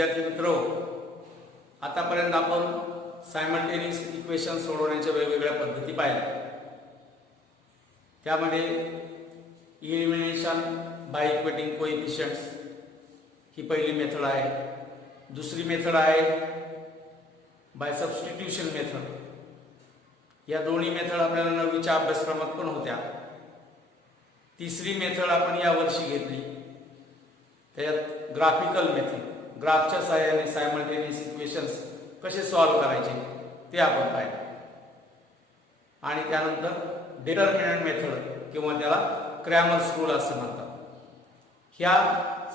विद्यार्थी मित्र, आतापर्यंत आपण सायमल्टेनियस इक्वेशन सोडवण्याच्या वेगवेगळ्या पद्धती पाहिल्या. त्यामध्ये इलिमिनेशन बाय इक्वेटिंग कोएफिशियंट्स ही पहिली मेथड आहे. दुसरी मेथड आहे बाय सबस्टिट्यूशन मेथड. या दोन्ही मेथड आपल्याला 9वीच्या अभ्यासक्रमात पण होत्या. तिसरी मेथड आपण यावर्षी घेतली, त्यात ग्राफिकल मेथड, ग्राफच्या सहाय्याने सायमल्टेनियस इक्वेशन्स कसे सॉल्व्ह करायचे ते आपण पाहिले. आणि त्यानंतर डिटर्मिनंट मेथड किंवा त्याला क्रॅमर्स रूल असं म्हणतात. ह्या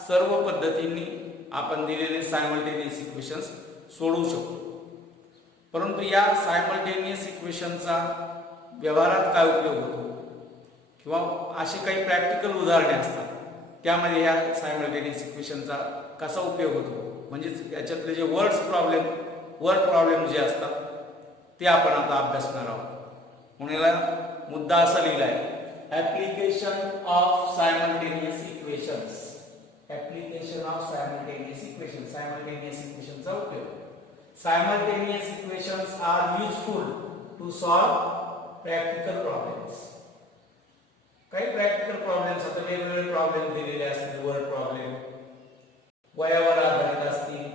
सर्व पद्धतींनी आपण दिलेले सायमल्टेनियस इक्वेशन्स सोडवू शकतो. परंतु या सायमल्टेनियस इक्वेशनचा व्यवहारात काय उपयोग होतो किंवा अशी काही प्रॅक्टिकल उदाहरणे असतात, त्यामध्ये या सायमल्टेनियस इक्वेशनचा कसा उपयोग होतो, म्हणजेच याच्यातले जे वर्ड प्रॉब्लेम जे असतात ते आपण आता अभ्यासणार आहोत. म्हणून याला मुद्दा असा लिहिला आहे, application of simultaneous equations. Application of simultaneous equation, simultaneous इक्वेशनचा उपयोग. Simultaneous equations are useful to solve practical problems. काही प्रॅक्टिकल प्रॉब्लेम्स आता वेगवेगळे प्रॉब्लेम दिलेले असतील, वर्ड प्रॉब्लेम वयावर आधारित असतील,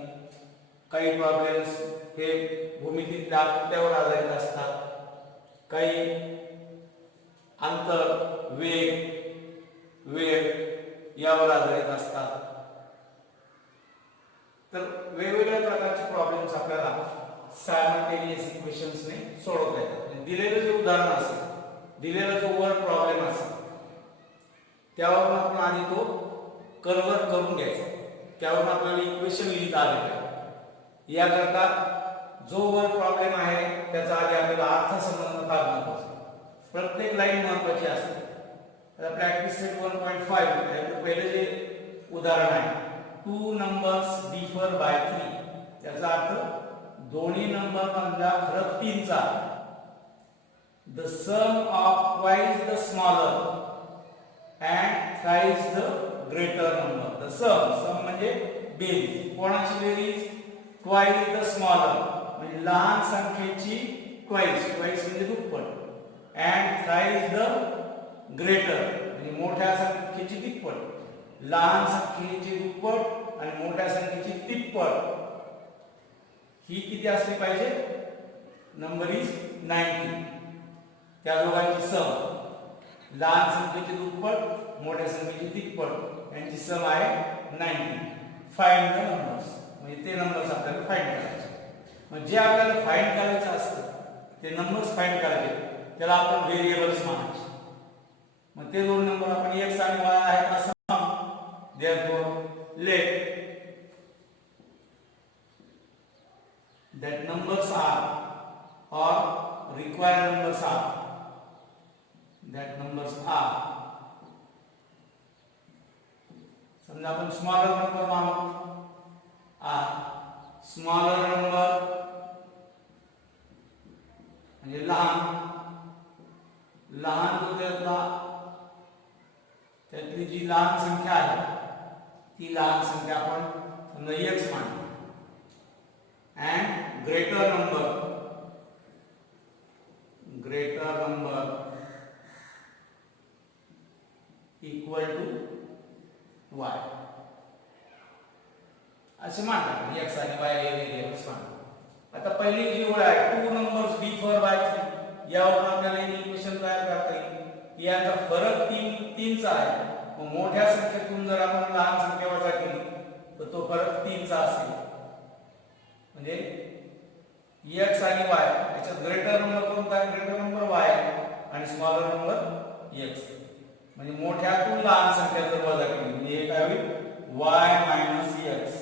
काही प्रॉब्लेम्स हे भूमितीतल्या आकृत्यावर आधारित असतात, काही अंतर, वेळ यावर आधारित असतात. तर वेगवेगळ्या प्रकारचे प्रॉब्लेम्स आपल्याला सायमल्टेनियस इक्वेशन्सने सोडवता येतात. दिलेलं जे उदाहरण असेल, दिलेला जो वर्ड प्रॉब्लेम असेल, त्यावरून आपण आधी तो कन्वर्ट करून घ्यायचा. त्यावरून आपल्याला इक्वेशन लिहिता आले पाहिजे. याकरता जो वर्ड प्रॉब्लेम आहे त्याचा आधी आपल्याला अर्थ समजणं फार महत्त्वाचं. प्रत्येक लाईन महत्त्वाची असते. आता प्रॅक्टिस सेट 1.5 पहिले जे उदाहरण आहे, 2 नंबर्स डिफर बाय 3, याचा अर्थ दोन्ही नंबर मधला फरक 3 चा. The sum of twice the smaller and thrice the greater number. The sum म्हणजे बेरीज. कोणाची बेरीज? ट्वाइस द स्मॉलर म्हणजे लहान संख्येची ट्वाइस म्हणजे दुप्पट, अँड थ्राइस द ग्रेटर म्हणजे मोठ्या संख्येची तिप्पट. लहान संख्येची दुप्पट आणि मोठ्या संख्येची तिप्पट ही किती असली पाहिजे? Number is 90. त्या दोघांची सम, लहान संख्येची दुप्पट मोठ्या संख्येची तिप्पट यांची सम आहे 90. फाइंड द नंबर्स म्हणजे ते नंबर्स आपल्याला फाइंड करायचे. मग जे आपल्याला फाइंड करायचं असतं ते नंबर्स फाइंड करायचे, त्याला आपण व्हेरिएबल्स म्हणायचे. मग ते दोन नंबर आपण x आणि y आहेत असं म्हणू. Therefore let that numbers are or required numbers are, that numbers are, समजा आपण स्मॉलर नंबर मानू, स्मॉलर नंबर म्हणजे लहान जो त्यातली जी लहान संख्या आहे ती लहान संख्या आपण समजा x मानू. And greater number equal to y असे मानतात. x आणि y हे व्हेरिएबल्स मानतात. आता पहिली जी ओळ आहे 2 नंबर्स डिफर बाय 3, यावरून आपल्याला इक्वेशन तयार करता येईल. याचा फरक 3 चा आहे. मग मोठ्या संख्येतून जर आपण लहान संख्या वजा केली तर तो फरक 3 चा असेल. म्हणजे x आणि y याच्यात ग्रेटर नंबर कोणता आहे? ग्रेटर नंबर y आणि स्मॉलर नंबर x. म्हणजे मोठ्यातून लहान संख्या जर वजा केली म्हणजे हे काय होईल? y - x.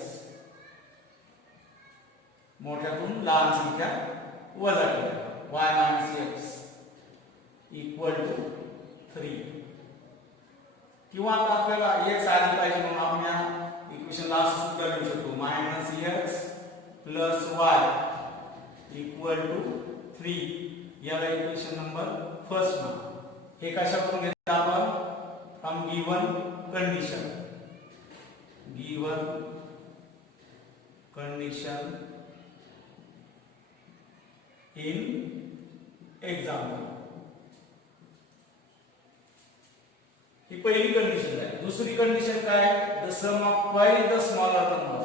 मोठ्यातून लहान संख्या वजा केली y - x इक्वल टू 3. किंवा आता आपल्याला x आली पाहिजे म्हणून आपण या इक्वेशनला असं सुद्धा लिहू शकतो, -x plus y equal to 3. याला इक्वेशन नंबर फर्स्ट ना. हे कशावरून घेतलं आपण? From given condition. Given condition in example. ही पहिली कंडिशन आहे. दुसरी कंडिशन काय? The sum of twice the smaller number.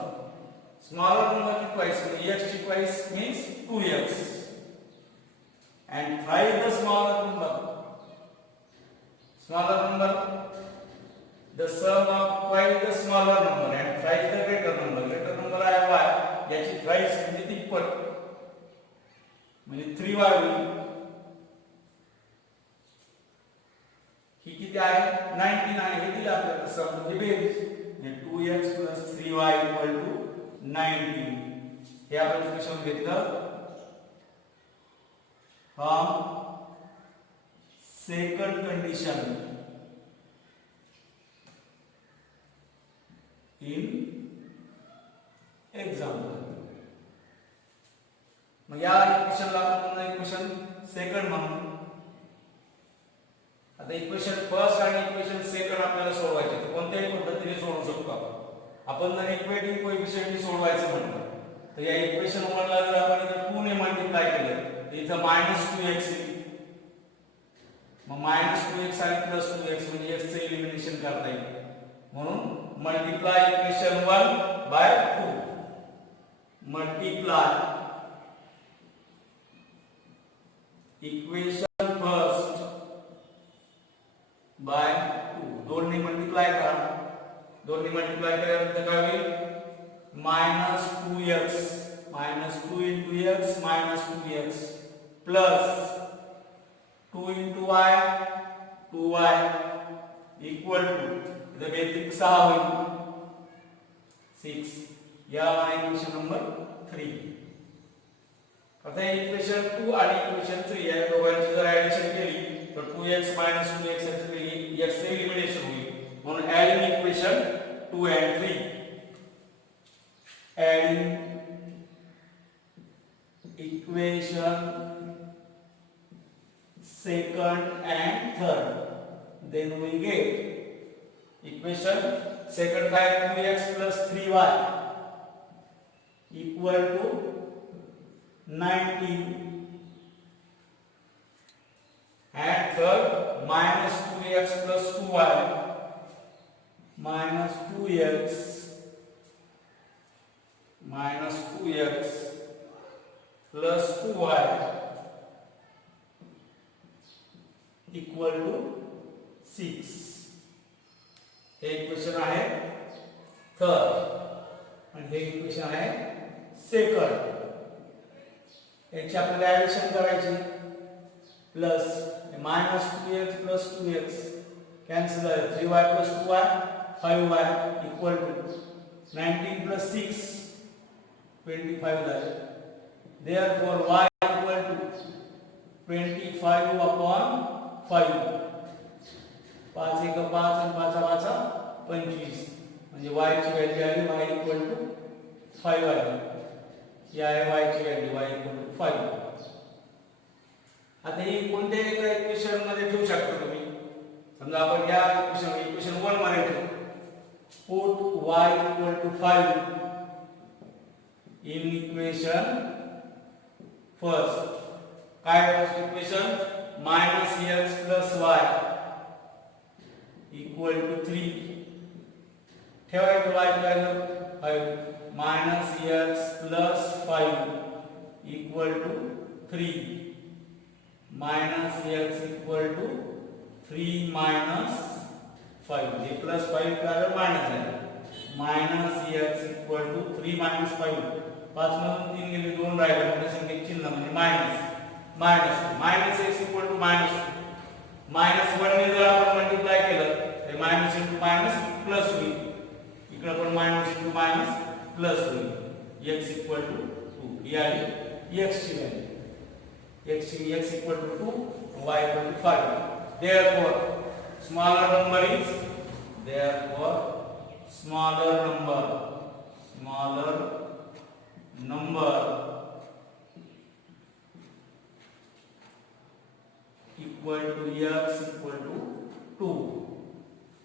Smaller number की ट्वाइस म्हणजे x ची twice means 2x and thrice the smaller number. Smaller number, the sum of twice the smaller number and thrice the greater number. Greater number आहे y, याची thrice म्हणजे तिप्पट म्हणजे 3y होईल. ही किती आहे? 19 आहे. हे दिलं आपल्याला सम म्हणजे बेरीज म्हणजे 2x plus 3y equal to 19. हे आपण कशावर घेतलं? from second condition in example. मग या इक्वेशनला आपण इक्वेशन सेकंड म्हणू. आता इक्वेशन फर्स्ट आणि इक्वेशन सेकंड आपल्याला सोडवायचे तर कोणत्याही पद्धतीने सोडवू शकतो आपण जर इक्वेटिंग कोएफिशिएंट सोडवायचं म्हटलं तर या इक्वेशन 1 ला जर आपण इथे 2 ने मल्टिप्लाय केलं इथं -2x येईल. मग -2x आणि +2x म्हणजे x चे एलिमिनेशन करता येईल. म्हणून multiply equation 1 by 2. Multiply equation first by 2. दोन्ही मल्टिप्लाय करा. दोन्ही मल्टिप्लाय केल्यानंतर काय होईल? -2x -2 into x -2x plus 2 into y 2y equal to the basic 6 होईल 6. या इक्वेशन नंबर 3. आता इक्वेशन 2 आणि इक्वेशन 3 या दोघांची जर ऍडिशन केली तर 2x 2x x चे एलिमिनेशन होईल. म्हणून adding equation 2 and 3 adding equation second and third, then we get equation second by 2x plus 3y equal to 19 and third minus 2x plus 2y minus 2x plus 2y equal to 6. हे equation आहे third आणि हे equation आहे second. याची आपल्याला addition करायची plus -2x plus 2x cancel झाले 3y plus 2y 5y equal to 19 plus 6 25 झाले. Therefore y equal to 25 upon 5. 5 1 5 आणि 5 5 25 म्हणजे y ची व्हॅल्यू आली y equal to 5 आली. ही आहे y ची व्हॅल्यू y equal to 5. आता ही कोणत्याही एका इक्वेशन मध्ये ठेवू शकता तुम्ही. समजा आपण या इक्वेशन 1 मध्ये ठेवू. Put y equal to 5 in equation first. काय first equation -x plus y equal to 3. ठेवायचं y value 5 -x plus 5 equal to 3 -x equal to 3 minus 5. हे प्लस 5 कारण मायनस आहे. -x equal to 3 minus 5. 5 मधून 3 गेले 2 राहिले मोठ्या संख्येचे चिन्ह म्हणजे -x equal to -1 ने जर आपण मल्टिप्लाय केलं तर मायनस इंटू मायनस प्लस होईल. इकडे पण मायनस इंटू मायनस प्लस होईल. x equal to 2 ही आहे x ची value. x equal to 2 y equal to 5. Therefore smaller number equal to x equal to 2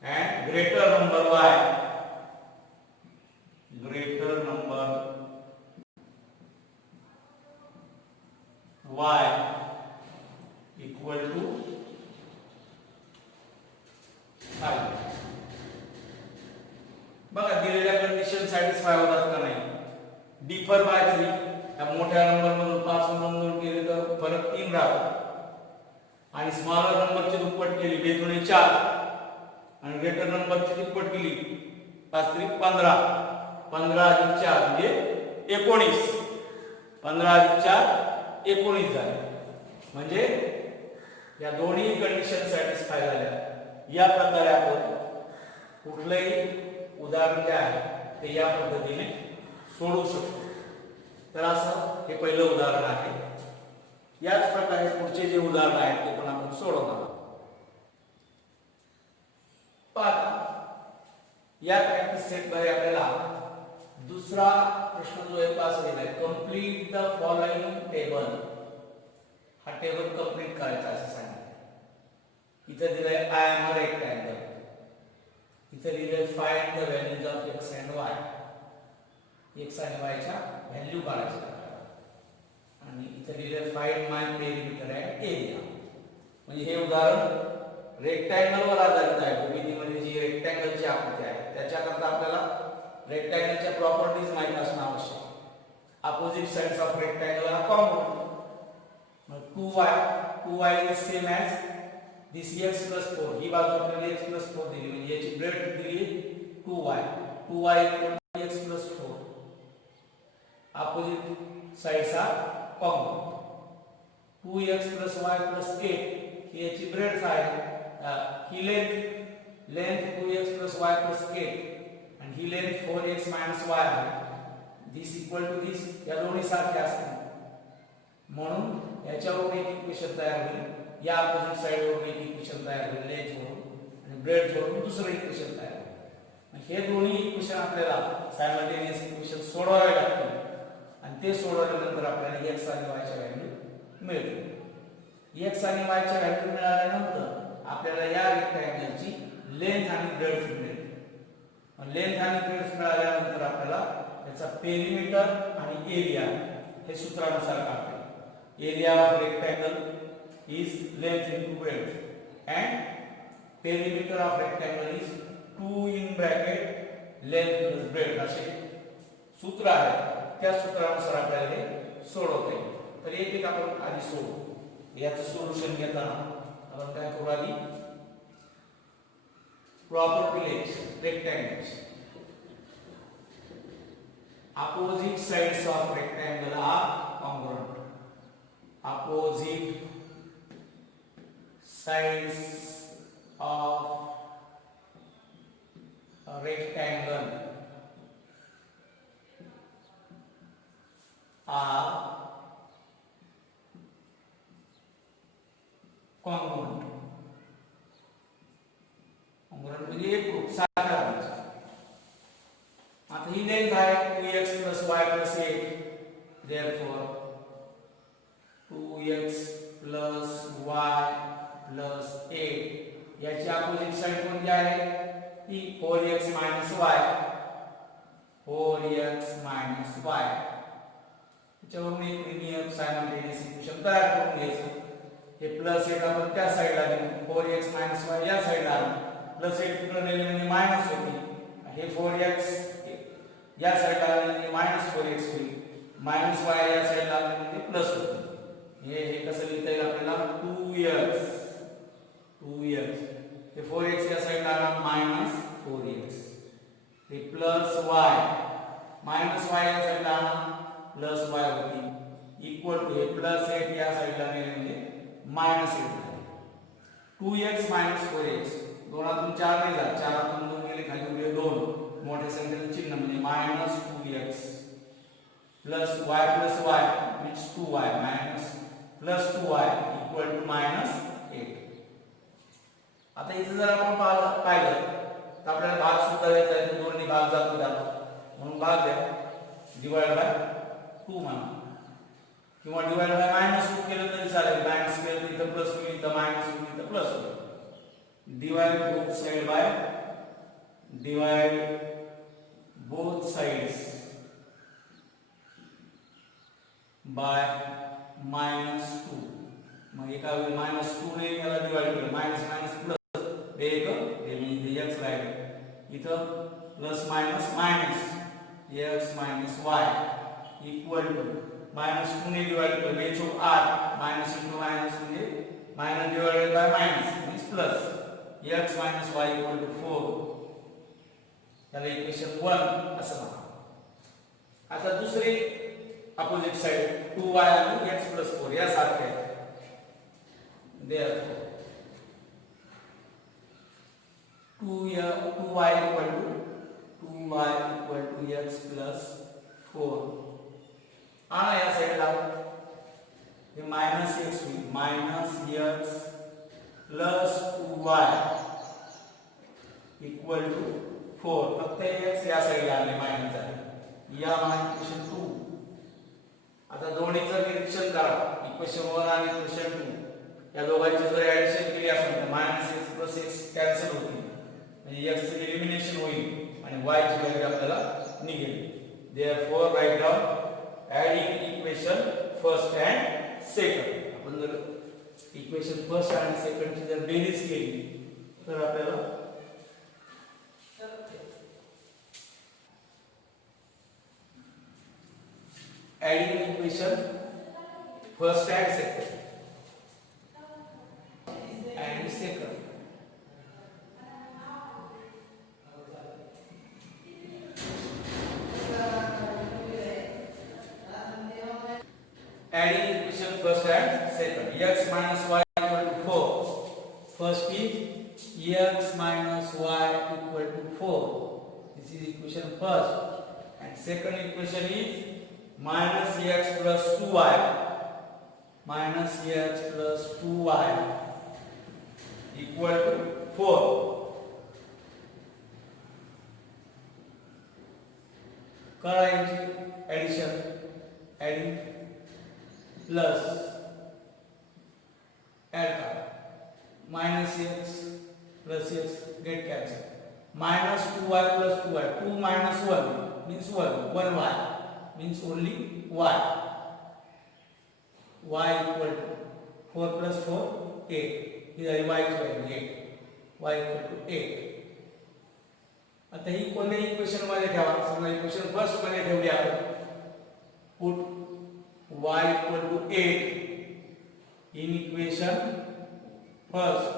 and greater number y 3 या मोठ्या number मधून 5 मधून गेले तर फरक 3 राहतो आणि स्मॉलर नंबरची दुप्पट केली 2 दुणे 4 आणि ग्रेटर नंबरची दुप्पट केली 5 3 15 15 अधिक 4 म्हणजे 19 15 अधिक 4 19 झाले म्हणजे या दोन्ही कंडिशन सॅटिस्फाय झाल्या या प्रकारे आपण कुठलंही उदाहरण जे आहे ते या पद्धतीने सोडवू शकतो तर असं हे पहिलं उदाहरण आहे याच प्रकारे पुढचे जे उदाहरण आहेत ते पण आपण सोडवणार या प्रॅक्टिस सेट मध्ये आपल्याला दुसरा प्रश्न जो आहे पास केला आहे कंप्लीट द फॉलोइंग टेबल हा टेबल कंप्लीट करायचा असं सांगितलं इथे दिलंय आय एम अ रेक्टँगल इथे लिहिलंय find the values of x and y x आणि y च्या व्हॅल्यू काढायच्या आणि इथे लिहिलंय find my perimeter and area म्हणजे हे उदाहरण रेक्टँगल वर आधारित आहे भूमितीमध्ये जी रेक्टँगलची आकृती आहे त्याच्याकरता आपल्याला रेक्टँगलच्या प्रॉपर्टीज माहित असणं आवश्यक आहे opposite sides of rectangle are common 2y is same as this x plus 4 ही बाजू आपल्याला x plus 4 दिली म्हणजे याची ब्रेथ दिली 2y equal to x plus 4 opposite sides are common 2x plus y plus 8 ही याची ब्रेथ आहे ही length 2x plus y plus 8 आणि ही लेंथ 4x minus y आहे this equal to this या दोन्ही सारखे असतील म्हणून याच्यावरून एक इक्वेशन तयार होईल या अपोजिट साइड वरून एक इक्वेशन तयार होईल लेंथ वरून आणि ब्रेथ वरून दुसरं इक्वेशन तयार होईल हे दोन्ही इक्वेशन आपल्याला सायमल्टेनियस इक्वेशन सोडवावे लागतील आणि ते सोडवल्यानंतर आपल्याला x आणि y च्या व्हॅल्यू मिळतील x आणि y च्या व्हॅल्यू मिळाल्यानंतर आपल्याला या रेक्टँगलची लेंथ आणि ब्रेथ मिळेल लेंथ आणि ब्रेथ मिळाल्यानंतर आपल्याला त्याचा पेरिमीटर आणि एरिया हे सूत्रानुसार काढता area of rectangle is length into breadth and perimeter of rectangle is 2 in bracket length plus breadth असे सूत्र आहे त्या सूत्रानुसार आपल्याला हे सोडवता येईल तर एक एक आपण आधी सोडवू याचं सोल्युशन घेताना आपण काय करू आधी properties rectangles opposite sides of rectangle are congruent opposite sides of a rectangle are congruent म्हणजे एकरूप सारखा आता ही लेंथ आहे 2x plus y plus 8 therefore 2x plus y plus 8 याची अपोजिट साइड कोणती आहे ती 4x minus y 4x minus y त्याच्यावरून एक लिनियर सायमल्टेनियस इक्वेशन तयार करून घ्यायचं हे प्लस 8 आपण त्या साइडला घेऊ 4x minus y या साइडला आणू प्लस 8 तिकडे नेले म्हणजे मायनस होईल हे 4x या साइडला आले म्हणजे मायनस 4x होईल मायनस y या साइडला आले म्हणजे प्लस होईल हे कसं लिहिता येईल आपल्याला 2x हे 4x या साइडला आला मायनस 4x हे प्लस y मायनस y या साइडला आला प्लस y होती इक्वल टू हे प्लस 8 या साइडला गेले म्हणजे मायनस 8 झाले 2x minus 4x दोनातून 4 नाही जात 4तून 2 गेले खाली उरले 2 मोठ्या संख्येचं चिन्ह म्हणजे minus 2x plus y plus y means 2y minus plus 2y equal to minus 8 आता इथे जर आपण पाहिलं तर आपल्याला भाग सुद्धा द्यायचा आहे दोन्ही भाग जातो म्हणून भाग द्या डिवाइड बाय 2 म्हणा किंवा डिवाइड बाय -2 केलं तरी चालेल मायनस केलं तर इथं प्लस होईल इथं मायनस होईल इथं प्लस होईल divide both side by divide both sides by -2 मग एका वेळी -2 ने याला डिवाइड केलं मायनस मायनस प्लस हे एक हे म्हणजे x राहील इथं plus minus minus x minus y equal to minus 2 ने डिवाइड कर बेचो r मायनस इंटू मायनस म्हणजे minus divided by minus means plus x minus y equal to 4 त्याला इक्वेशन 1 असं म्हणा. आता दुसरी अपोजिट साइड 2y आणि x 4 या सारखे आहे. therefore 2y equal to x plus 4 आणि या साइडला हे मायनस x होईल minus x plus 2y equal to 4 फक्त x या साइडला आले मायनस झाले या इक्वेशन 2. आता दोन्हीचं निरीक्षण करा इक्वेशन 1 आणि इक्वेशन 2 या दोघांची जर ऍडिशन केली असेल minus x plus x cancel होतील म्हणजे x चे एलिमिनेशन होईल आणि y ची व्हॅल्यू आपल्याला निघेल. therefore write down adding equation first and second. आपण जर इक्वेशन फर्स्ट आणि सेकंड ची जर बेरीज केली तर आपल्याला adding equation first and second adding equation first and second x minus y equal to 4. First is x minus y equal to 4. This is equation first and second equation is minus x plus 2y minus x plus 2y equal to 4. करा addition adding plus add minus x plus x get cancel minus 2y plus 2y 2 minus 1 means 1y means only y equal to 4 plus 4 8 here y equal to 8 y equal to 8. आता ही कोणत्या equation मध्ये ठेवा समजा equation first मध्ये ठेवली आपण put y equal to 8 in equation first.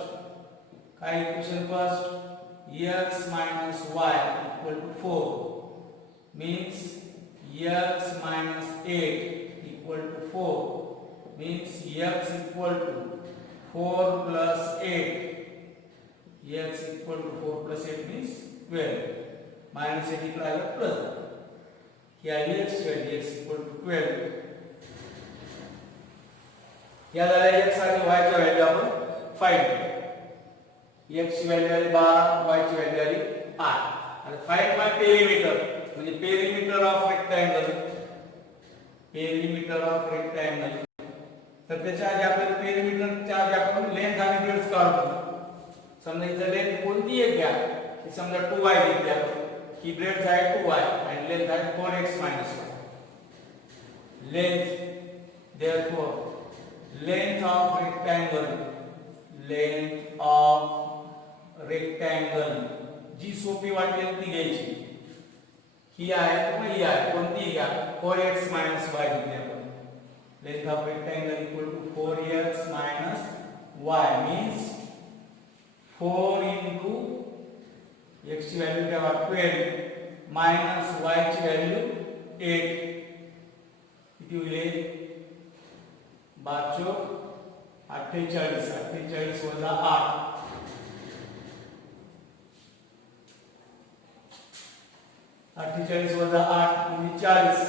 काय equation first x minus y equal to 4 means x minus 8 equal to 4 means x equal to 4 plus 8 x equal to 4 plus 8 means 12 minus 8 इकडे आलं plus here x equal to 12 या झाल्या x आणि y ची value आपण find केली. x ची value आली 12 y ची व्हॅल्यू आली 8 आणि फाइंड बाय पेरिमीटर म्हणजे पेरिमीटर ऑफ रेक्टँगल तर त्याच्या आधी आपल्याला पेरिमीटरच्या आधी आपण लेंथ आणि ब्रेड्थ काढतो. समजा इथे लेंथ कोणती एक घ्या की समजा 2y घेतली आपण ही ब्रेड्थ आहे 2y आणि लेंथ आहे 4x y length therefore length of rectangle जी सोपी वाटेल ती घ्यायची ही आहे किंवा ही आहे कोणती घ्या 4x y घेतली आपण length of rectangle equal to 4x y means 4 into x ची व्हॅल्यू ठेवा 12 minus y ची व्हॅल्यू 8 किती होईल 12 48 वजा 8 48 वजा 8 म्हणजे 40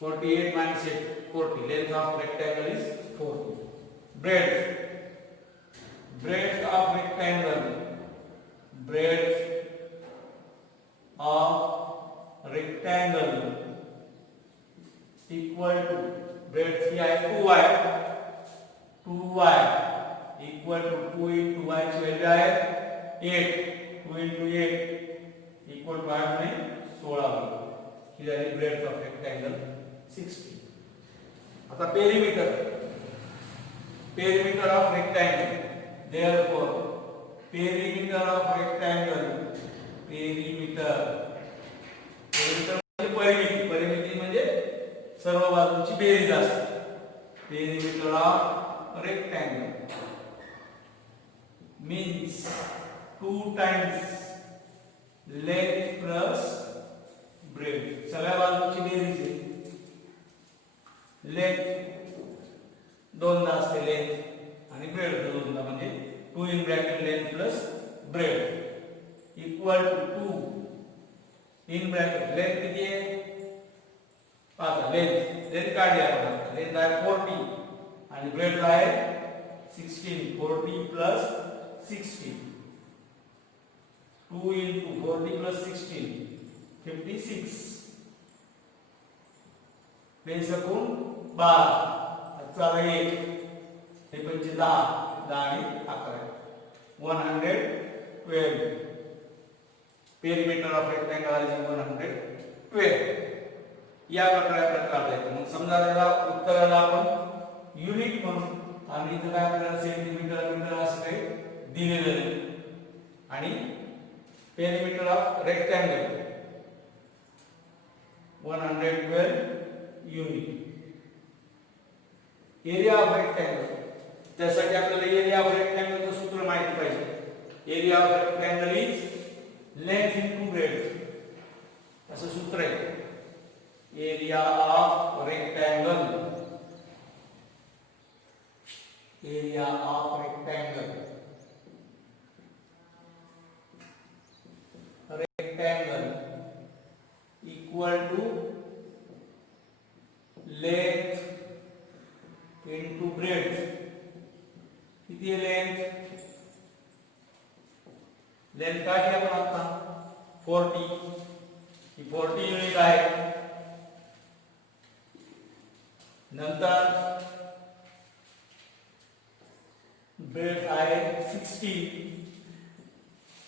48 minus 8 40 length of rectangle is 40. breadth of rectangle equal to breadth ही आहे 2y equal to 2 into y ची व्हॅल्यू आहे 8 2 into 8 equal to 8 ने 16 होईल. ही झाली breadth of rectangle 60. आता perimeter of rectangle therefore perimeter of rectangle perimeter म्हणजे परिमिती, परिमिती म्हणजे सर्व बाजूंची बेरीज असते. Perimeter of rectangle means 2 times length plus bread. सगळ्या बाजूची बेरीज आहे. लेंथ दोनदा असते, लेंथ आणि ब्रेड दोनदा, म्हणजे 2 in bracket length plus breadth equal to 2 in bracket length किती आहे, आता लेंथ काढली आपण. लेंथ आहे 40 आणि ब्रेड आहे 16. 40 प्लस 16, 2 into 40 plus 16, 56. बेस एकूण 12. चला 1 हे 5 10, 10 आणि 11, 112. Perimeter of rectangle is 112. या प्रकारे काढता येते. मग समजा त्याला उत्तराला आपण युनिट म्हणून, आणि इथं काय आपल्याला सेंटीमीटर मीटर असं काही दिलेलं आहे. आणि perimeter of rectangle 112 unit. Area of rectangle, त्यासाठी आपल्याला एरिया ऑफ रेक्टँगलचं सूत्र माहिती पाहिजे. Area of rectangle is length into breadth, असं सूत्र आहे. Area of rectangle, area of rectangle, rectangle equal to length into breadth. किती आहे लेंथ? लेंथ काढली आपण आता 40, ही 40 युनिट आहे. नंतर ब्रेड आहे 60,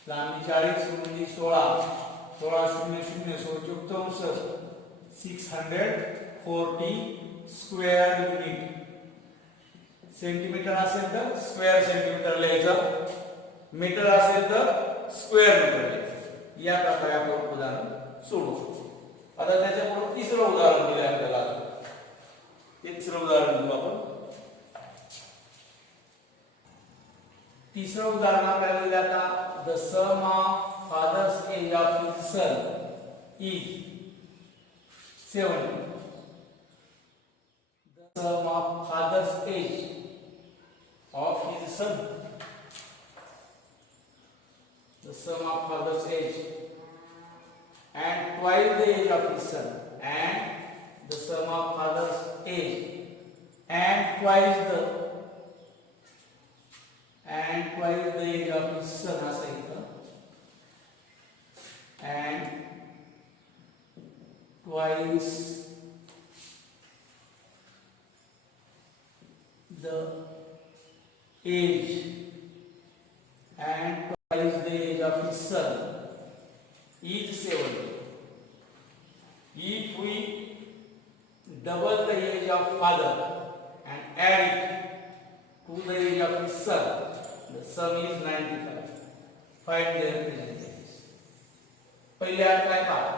लांबी 40, रुंदी 16, 16 0 0 16 640 स्क्वेअर युनिट. सेंटीमीटर असेल तर स्क्वेअर सेंटीमीटर लिहायचं, मीटर असेल तर स्क्वेअर मीटर लिहायचं. या प्रकारे आपण उदाहरण सोडवू. आता त्याच्यापुढे तिसरं उदाहरण दिलं आपल्याला. तिसरं उदाहरण घेऊ आपण. तिसरं उदाहरण आपल्याला दिलं आता. The sum of father's age of his son is 70. The sum of father's age of his son. The sum of father's age and twice the age of his son, and the sum of father's age and twice the age of his son असं इथं, and twice the age and twice the age of his son is 70. If we double the age of father and add it to the age of his son, the sum is 95. Find their percentages. पहिले आठ काय पहा.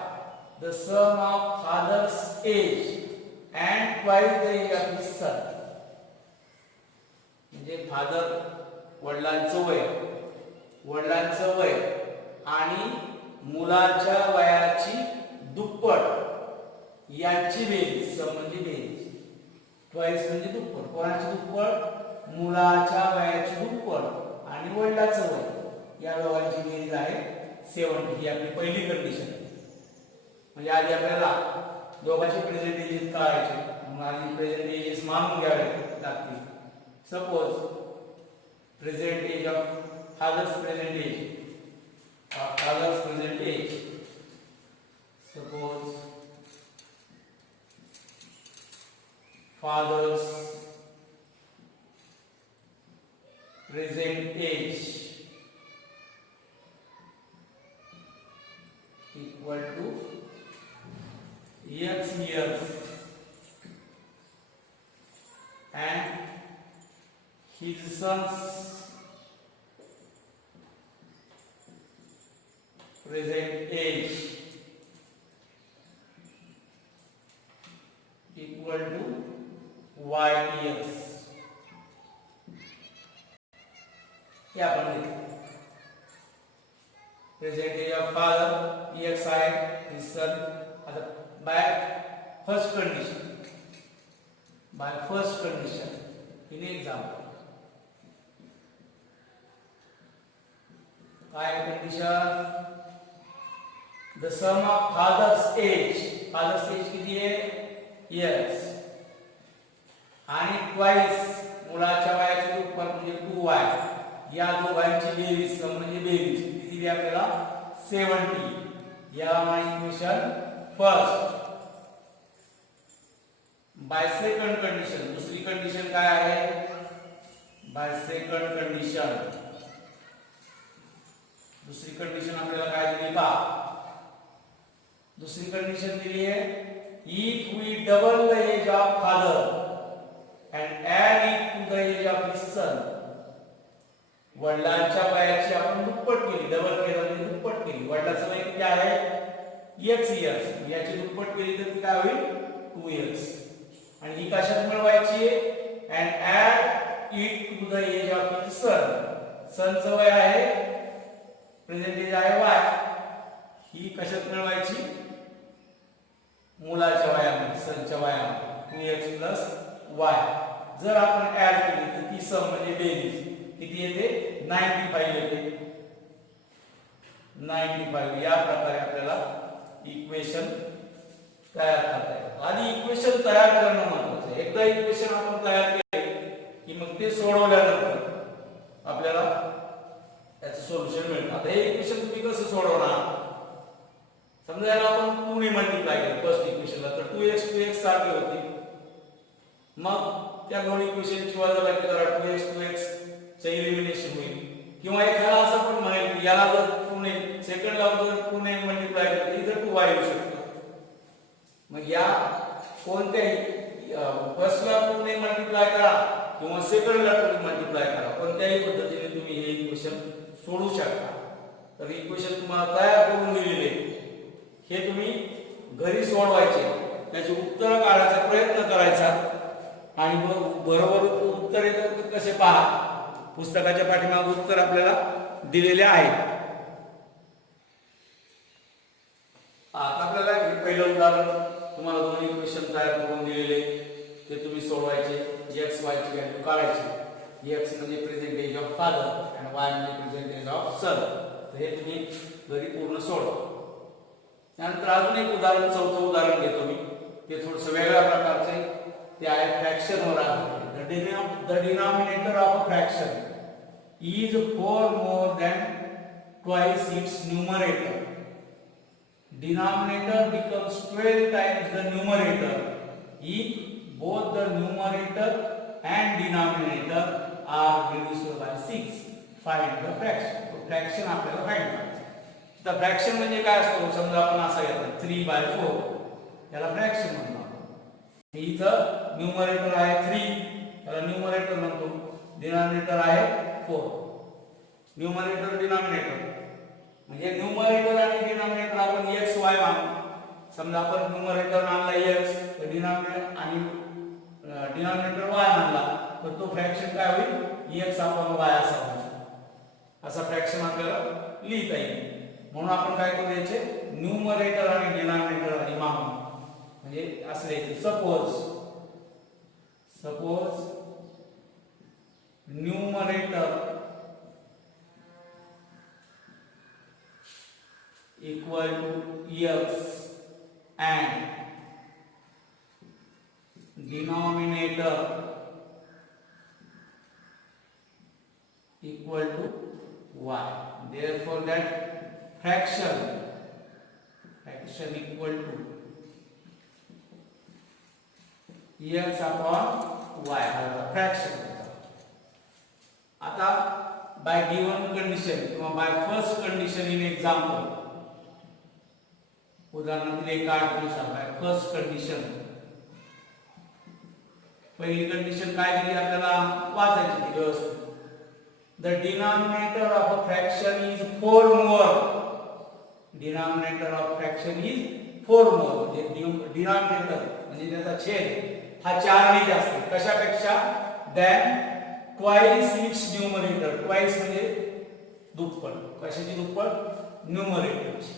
The sum of father's age and twice the age of his son. म्हणजे father वडिलांचं वय आणि मुलाच्या वयाची दुप्पट यांची बेरीज, संबंधी बेरीज. ट्वाइस म्हणजे दुप्पट. कोणाची दुप्पट? मुलाच्या वयाची दुप्पट आणि वडिलांचं वय, या दोघांची बेरीज आहे 70. ही आपली पहिली कंडिशन आहे. म्हणजे आधी आपल्याला दोघांचे प्रेझेंट एजेस काढायचे, म्हणून आधी प्रेझेंट एजेस मानून घ्यावे लागतील. Suppose present age of father's present age, suppose father's present age equal to x years and his son's present age equal to YEX हे आपण घेतलं. Present age of father EX आहे, हिज सन. आता by first condition in example काय condition? The sum of father's age किती आहे? Yes. आणि twice मुलाच्या वयाचे दुप्पट म्हणजे 2y. या दोघांची बेरीज म्हणजे बेरीज किती दिली आपल्याला? 70. या equation first. By second condition दुसरी कंडिशन काय आहे? बाय सेकंड कंडिशन दुसरी कंडिशन आपल्याला काय दिली का? दुसरी कंडिशन दिली आहे if we double the age of father and add it to the age of his son. वडिलांच्या वयाची आपण दुप्पट केली, डबल केलं म्हणजे दुप्पट केली. वडिलांचं वय किती आहे? x years. याची दुप्पट केली तर काय होईल? 2 इयर्स. आणि ही कशात मिळवायची आहे? and add it to the age of his son. सनचं वय आहे, प्रेझेंट एज आहे y. ही कशात मिळवायची? मुलाच्या वयामध्ये, सनच्या वयामध्ये 2x प्लस y. जर आपण ऍड केली तर ती सम म्हणजे बेरीज किती येते? 95 येते. 95. या प्रकारे आपल्याला इक्वेशन तयार करता येतं. आधी इक्वेशन तयार करणं महत्त्वाचं आहे. एकदा इक्वेशन आपण तयार केले की मग ते सोडवल्यानंतर आपल्याला त्याचं सोल्युशन मिळतं. आता हे इक्वेशन तुम्ही कसं सोडवणार? समजा याला आपण 2 ने मल्टिप्लाय केलं फर्स्ट इक्वेशनला तर 2x सारखी होती. मग त्या दोन इक्वेशनची वजाबाकी करा, 2x चे एलिमिनेशन होईल. किंवा एखादा असं पण म्हणेल की याला जर 2 ने सेकंडला जर 2 ने मल्टिप्लाय केलं तर इथं 2y येऊ शकतं. मग या कोणत्याही फर्स्टला 2 ने मल्टिप्लाय करा किंवा सेकंडला 2 ने मल्टिप्लाय करा, कोणत्याही पद्धतीने तुम्ही हे इक्वेशन सोडवू शकता. तर इक्वेशन तुम्हाला तयार करून दिलेले हे तुम्ही घरी सोडवायचे, त्याचे उत्तर काढायचा प्रयत्न करायचा आणि बरोबर उत्तर येतात कसे पहा. पुस्तकाच्या पाठीमागे उत्तर आपल्याला दिलेले आहे. आता आपल्याला पहिलं उदाहरण तुम्हाला दोन इक्वेशन तयार करून दिलेले ते तुम्ही सोडवायचे. x y ची व्हॅल्यू काढायची. x म्हणजे प्रेझेंट एज ऑफ फादर आणि y म्हणजे प्रेझेंट एज ऑफ सन. तर हे तुम्ही घरी पूर्ण सोडवा. त्यानंतर अजून एक उदाहरण, चौथं उदाहरण घेतो मी. ते थोडंसं वेगळ्या प्रकारचे. ते आहे फ्रॅक्शन वर आहे. The denominator of a fraction is 4 more than twice its numerator. Denominator becomes 12 times the numerator if both the numerator and denominator are reduced by 6. Find the fraction. तो फ्रॅक्शन आपल्याला फाइंड करायचा. तर fraction म्हणजे काय असतो? समजा आपण असा घेतला 3/4, याला फ्रॅक्शन म्हणतो आपण. इथं न्यूमरेटर आहे 3, त्याला न्यूमरेटर म्हणतो. डिनॉमिनेटर आहे 4. न्यूमरेटर डिनॉमिनेटर म्हणजे न्यूमरेटर आणि डिनॉमिनेटर आपण x y मानू. समजा आपण न्यूमरेटर मानला x तर डिनॉमिनेटर आणि डिनॉमिनेटर y मानला तर तो फ्रॅक्शन काय होईल? x आपण y असा होईल. असा फ्रॅक्शन आपल्याला लिहिता येईल. म्हणून आपण काय करू याचे न्यूमरेटर आणि डिनॉमिनेटर आणि मानू. म्हणजे असं लिहायचं. Suppose numerator equal to x and denominator equal to y. Therefore that fraction equal to x upon y. fraction. आता by given condition किंवा by first condition in example, उदाहरणार्थ एक 8 नुसार बाय फर्स्ट कंडिशन. पहिली कंडिशन काय दिली आपल्याला? वाचायची ती व्यवस्थित. The denominator of a fraction is 4 more. Denominator of fraction is 4 मोर म्हणजे डिनॉमिनेटर म्हणजे त्याचा छेद हा 4 ने जास्त आहे कशापेक्षा than twice its numerator twice म्हणजे दुप्पट कशाची दुप्पट न्यूमरेटरची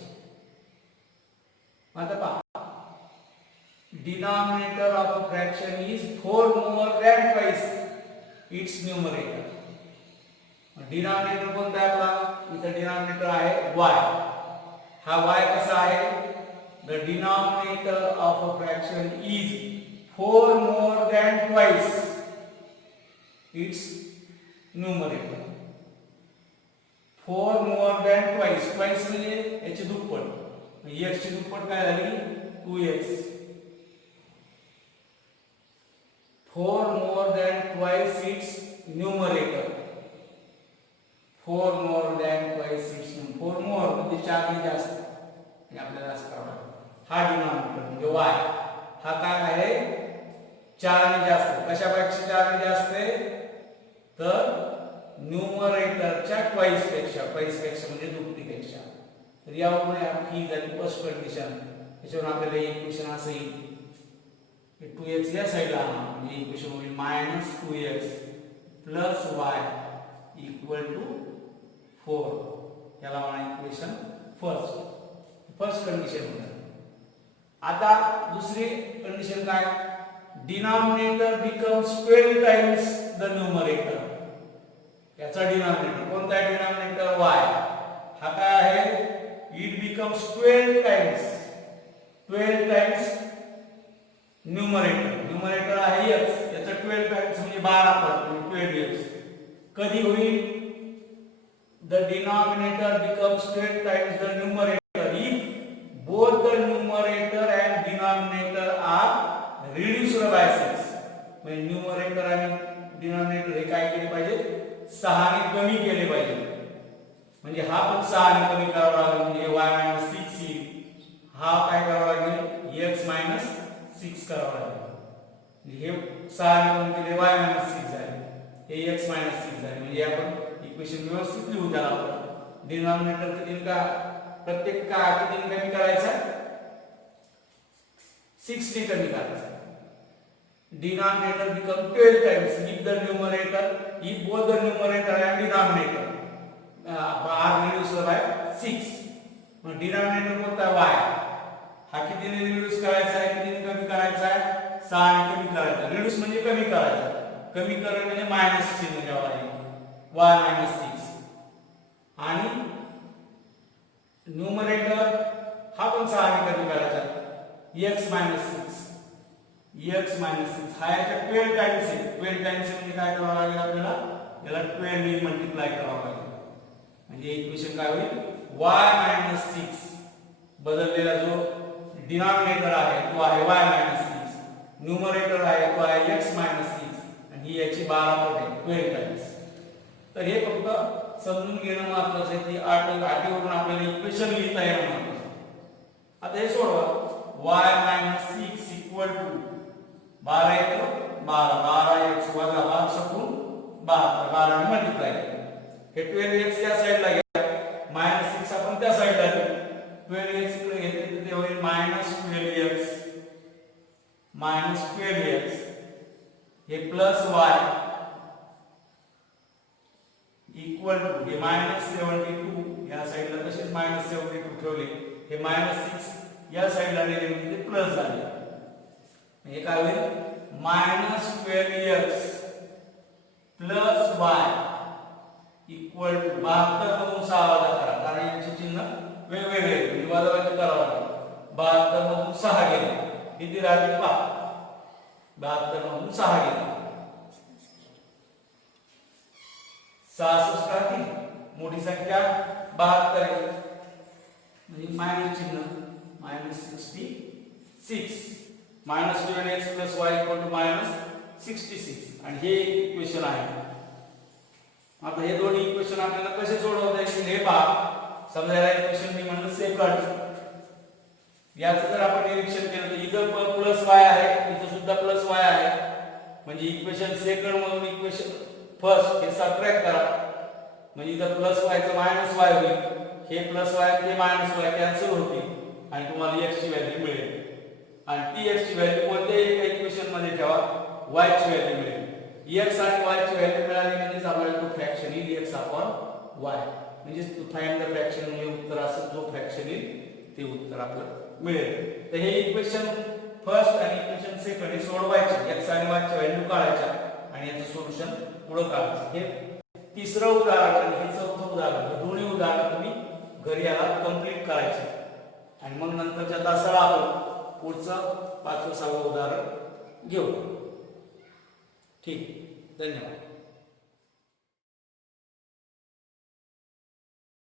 आता पहा denominator of a fraction is 4 more than twice its numerator denominator कोणता आहे आपला इथे denominator आहे y हा y कसा आहे the denominator of a fraction is 4 more than twice its numerator 4 more than twice twice म्हणजे याची दुप्पट x ची दुप्पट काय झाली 2x 4 more than twice its numerator 4 more than twice its 4 more म्हणजे 4 ने जास्त हे आपल्याला असं करावं लागेल हा डिनॉमिनेटर म्हणजे y हा काय आहे 4 ने जास्त कशापेक्षा 4 ने जास्त आहे तर न्यूमरेटरच्या ट्वाइस पेक्षा म्हणजे दुप्पटीपेक्षा तर यामुळे ही झाली फर्स्ट कंडिशन त्याच्यावर आपल्याला इक्वेशन असं येईल 2x या साइडला म्हणजे इक्वेशन होईल -2x + y = 4 याला म्हणा इक्वेशन फर्स्ट कंडिशन होईल आता दुसरी कंडिशन काय denominator becomes 12 times the numerator याचा डिनॉमिनेटर कोणता आहे डिनॉमिनेटर y हा काय आहे इट बिकम्स 12 टाइम्स न्यूमरेटर आहे x याचा 12 टाइम्स म्हणजे 12 पट म्हणजे 12x कधी होईल the denominator becomes 12 times the numerator if both the numerator and denominator are reduced by 6 म्हणजे न्यूमरेटर आणि डिनॉमिनेटर हे काय केले पाहिजे 6 ने कमी केले पाहिजे म्हणजे हा पण 6 ने कमी करावा लागेल म्हणजे y - 6 येईल हा काय करावा लागेल x - 6 करावा लागेल हे 6 ने कमी केले y - 6 झाले हे x - 6 झाले म्हणजे आपण इक्वेशन व्यवस्थित लिहू त्याला आपण डिनॉमिनेटर किती का प्रत्येक का किती कमी करायचा 6 ने कमी करायचा denominator become 12 times if the numerator if both the numerator and denominator are reduced by 6 मग denominator कोणता y हा कितीने रिड्यूस करायचा आहे कितीने कमी करायचा आहे 6 ने कमी करायचा रिड्यूस म्हणजे कमी करायचा कमी करणे म्हणजे मायनस चिन्ह घ्यावं लागेल y - 6 आणि न्यूमरेटर हा पण 6 ने कमी करायचा x - 6 x - 6 हा याच्या 12 टाइम्स आहे 12 टाइम्स म्हणजे काय करावं लागेल आपल्याला याला 12 ने मल्टिप्लाय करावं लागेल म्हणजे इक्वेशन काय होईल y - 6 बदललेला जो डिनॉमिनेटर आहे तो आहे y - 6 न्यूमरेटर आहे तो आहे x - 6 आणि ही याची 12 पट आहे 12 टाइम्स तर हे फक्त समजून घेणं महत्त्वाचं आहे की आठवून आपल्याला इक्वेशन लिहिता येणं महत्त्वाचं आता हे सोडवा y - 6 = 12 येतो 12x - 12 सकून 12 ने मल्टिप्लाय हे 12x या साइडला घ्या -6 आपण त्या साइडला घेऊ 12x इकडे घेतले तर ते होईल -12x हे +y इक्वल टू हे -72 या साइडला तसेच -72 ठेवले हे -6 या साइडला नेले म्हणजे प्लस झाले हे काय होईल -12x + y इक्वल टू 72 मधून 6 वजा करा कारण यांचे चिन्ह वेगवेगळे आहेत वजाबाकी करावं लागेल 72 मधून 6 गेले किती राहिले पहा 72 मधून 6 गेले 66 राहतील मोठी संख्या 72 आहे म्हणजे मायनस चिन्ह -66 -12x + y = -66 आणि हे इक्वेशन आहे आता हे दोन्ही इक्वेशन आपल्याला कसे सोडवता येतील हे पहा समजा या इक्वेशन मी म्हणलं सेकंड याचं जर आपण निरीक्षण केलं तर इथं +y आहे इथं सुद्धा +y आहे म्हणजे इक्वेशन सेकंड मधून इक्वेशन फर्स्ट हे सबट्रॅक्ट करा म्हणजे इथं +y चं -y होईल हे +y ते -y कॅन्सल होतील आणि तुम्हाला x ची व्हॅल्यू मिळेल आणि ती x ची व्हॅल्यू कोणत्याही एका इक्वेशन मध्ये ठेवा y ची व्हॅल्यू मिळेल x आणि y ची व्हॅल्यू मिळाली म्हणजे आपल्याला तो फ्रॅक्शन येईल x अपॉन y म्हणजे फाइंड द फ्रॅक्शन हे उत्तर असेल जो फ्रॅक्शन येईल ते उत्तर आपल्याला मिळेल तर हे इक्वेशन फर्स्ट आणि इक्वेशन सेकंड हे सोडवायचे x आणि y ची व्हॅल्यू काढायच्या आणि याचं सोल्युशन पुढे काढायचं हे तिसरं उदाहरण आणि हे चौथं उदाहरण हे दोन्ही उदाहरण तुम्ही घरी याला कंप्लीट करायचे आणि मग नंतरच्या तासाला आपण पुढचं 5व 6व उदाहरण घेऊ ठीक धन्यवाद